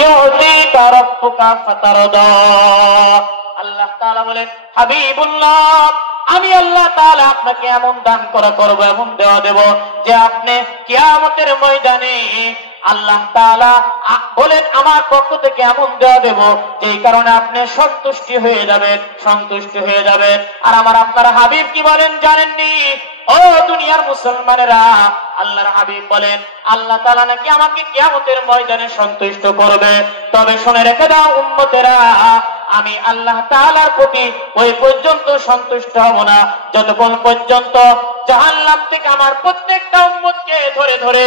ইউতিকা রাব্বুকা ফাতারদা। আল্লাহ তাআলা বলেন, হাবিবুল্লাহ, আমি আল্লাহ তাআলা আপনাকে এমন দান করা করব, এমন দেওয়া দেব যে আপনি কিয়ামতের ময়দানে আল্লাহ তাআলা বলেন আমার পক্ষ থেকে এমন দেওয়া দেব যেই কারণে আপনি সন্তুষ্টি হয়ে যাবেন, সন্তুষ্ট হয়ে যাবেন। আর আমার আপনার হাবিব কি বলেন জানেননি? ও দুনিয়ার মুসলমানেরা, আল্লাহর হাবিব বলেন আল্লাহ তাআলা নাকি আমাকে কিয়ামতের ময়দানে সন্তুষ্ট করবে। তবে শুনে রেখে দাও উম্মতেরা, আমি আল্লাহ তাআলার প্রতি ওই পর্যন্ত সন্তুষ্ট হব না যতক্ষণ পর্যন্ত জাহান্নাম থেকে আমার প্রত্যেকটা উম্মতকে ধরে ধরে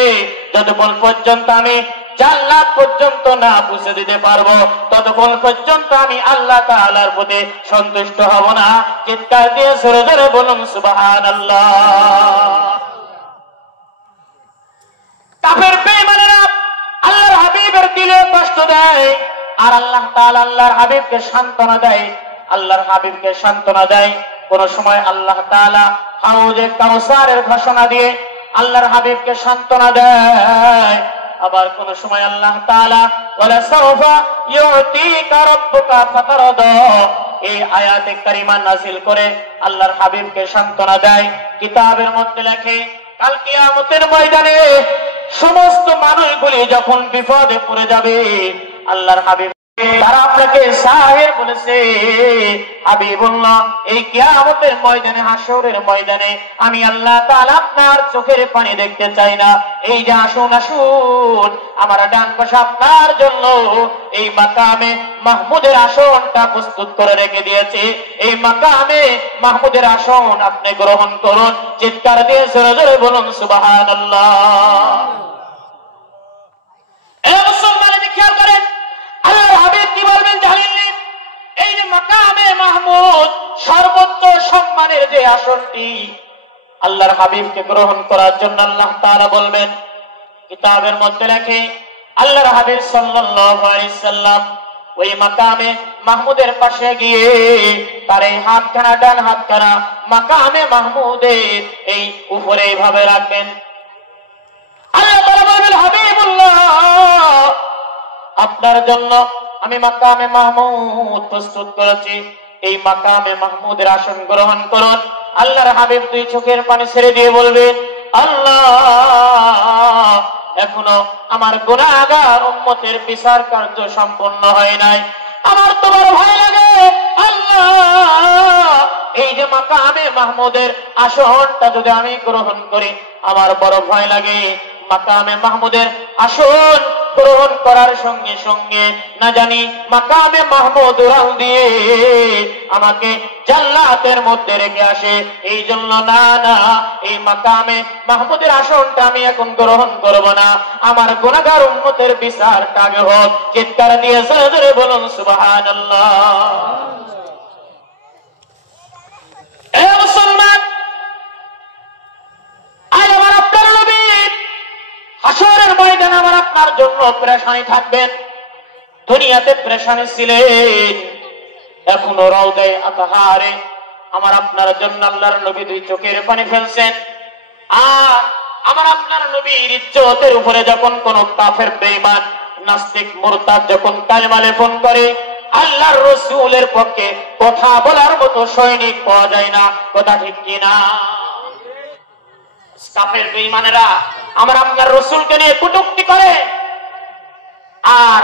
যতক্ষণ পর্যন্ত আমি জান্নাত পর্যন্ত না পৌঁছে দিতে পারবো, ততক্ষণ পর্যন্ত আমি আল্লাহ তাআলার প্রতি সন্তুষ্ট হব না। চিৎকার দিয়ে জোরে জোরে বলুন সুবহানাল্লাহ। কাফের বেঈমানেরা আল্লাহর হাবিবের দিলে কষ্ট দেয়, আর আল্লাহ তাআলা আল্লাহর হাবিবকে সান্ত্বনা দেয়। আল্লাহর হাবিবকে সান্ত্বনা দেয় কোন সময় আল্লাহ তাআলা হাউজে কাউসারের ঘোষণা দিয়ে আল্লাহর হাবিবকে সান্ত্বনা দেয়। আবার কোন সময় আল্লাহ তাআলা ওয়ালা সাওফা ইউতিকা রাব্বুকা ফাতারদা এই আয়াতে কারিমা নাযিল করে আল্লাহর হাবিবকে সান্ত্বনা দেয়। কিতাবের মধ্যে লেখে কাল কিয়ামতের ময়দানে সমস্ত মানুষগুলি যখন বিপদে পড়ে যাবে, আল্লাহর হাবিব তারা আপনাকে সাহের বলেছে, হাবিবুল্লাহ এই কিয়ামতের ময়দানে, হাসরের ময়দানে আমি আল্লাহ তাআলা আপনার চোখের পানি দেখতে চাই না। এই যে আসুন আসুন, আমার ডান পাশে আপনার জন্য এই মাকামে মাহমুদের আসনটা প্রস্তুত করে রেখে দিয়েছে। এই মাকামে মাহমুদের আসন আপনি গ্রহণ করুন। চিৎকার দিয়ে জোরে জোরে বলুন সুবহানাল্লাহ। এই মুসলমানেরা খেয়াল করেন, আল্লাহর হাবিব কি বলবেন জানেননি? এই যে মাকামে মাহমুদ সর্বোচ্চ সম্মানের যে আসনটি, আল্লাহর হাবিবকে গ্রহণ করার জন্য আল্লাহ তাআলা বলবেন, কিতাবের মধ্যে লেখে আল্লাহর হাবিব সাল্লাল্লাহু আলাইহি সাল্লাম ওই মাকামে মাহমুদের পাশে গিয়ে তার এই হাতখানা, ডান হাতখানা মাকামে মাহমুদের এই উপরে এইভাবে রাখবেন। আল্লাহ তাআলা বলবেন, হাবিবুল্লাহ আপনার জন্য আমি মাকামে মাহমুদ প্রস্তুত করেছি, এই মাকামে মাহমুদের আসন গ্রহণ করুন। আল্লাহর হাবিব দুই চোখের পানি ছেড়ে দিয়ে বলবেন, আল্লাহ এখনো আমার গুনাহগার উম্মতের বিচার কার্য সম্পন্ন হয় নাই, আমার তো বড় ভয় লাগে আল্লাহ। এই যে মাকামে মাহমুদের আসনটা যদি আমি গ্রহণ করি, আমার বড় ভয় লাগে মাকামে মাহমুদের আসন গ্রহণ করার সঙ্গে সঙ্গে না জানি মাকামে মাহমুদ উড়াল দিয়ে আমাকে জান্নাতের মধ্যে রেখে আসে। এই জন্য না না, এই মাকামে মাহমুদের আসনটা আমি এখন গ্রহণ করব না, আমার গুনাহগার উম্মতের বিচারটা আগে হোক। চিৎকার দিয়ে জোরে জোরে বলুন সুবহানাল্লাহ। এ মুসলমান, আজ আমার আপনার নবী হাসরের ময়দানে আমার আপনার জন্য পেরেশানি থাকবেন। দুনিয়াতে পেরেশানি ছিলেন, এখনো রওদায়ে আতহারে আমার আপনার জন্য আল্লাহর নবী দুই চোখের পানি ফেলছেন। আর আমার আপনার নবীর ইজ্জতের উপরে যখন কোন কাফের বেঈমান নাস্তিক মুরতাদ যখন কালেমা লেপন করে, আল্লাহর রাসূলের পক্ষে কথা বলার মতো সৈনিক পাওয়া যায় না। কথা ঠিক কিনা? কাফের বেঈমানেরা আমার আপনার রাসূলকে নিয়ে কটূক্তি করে, আর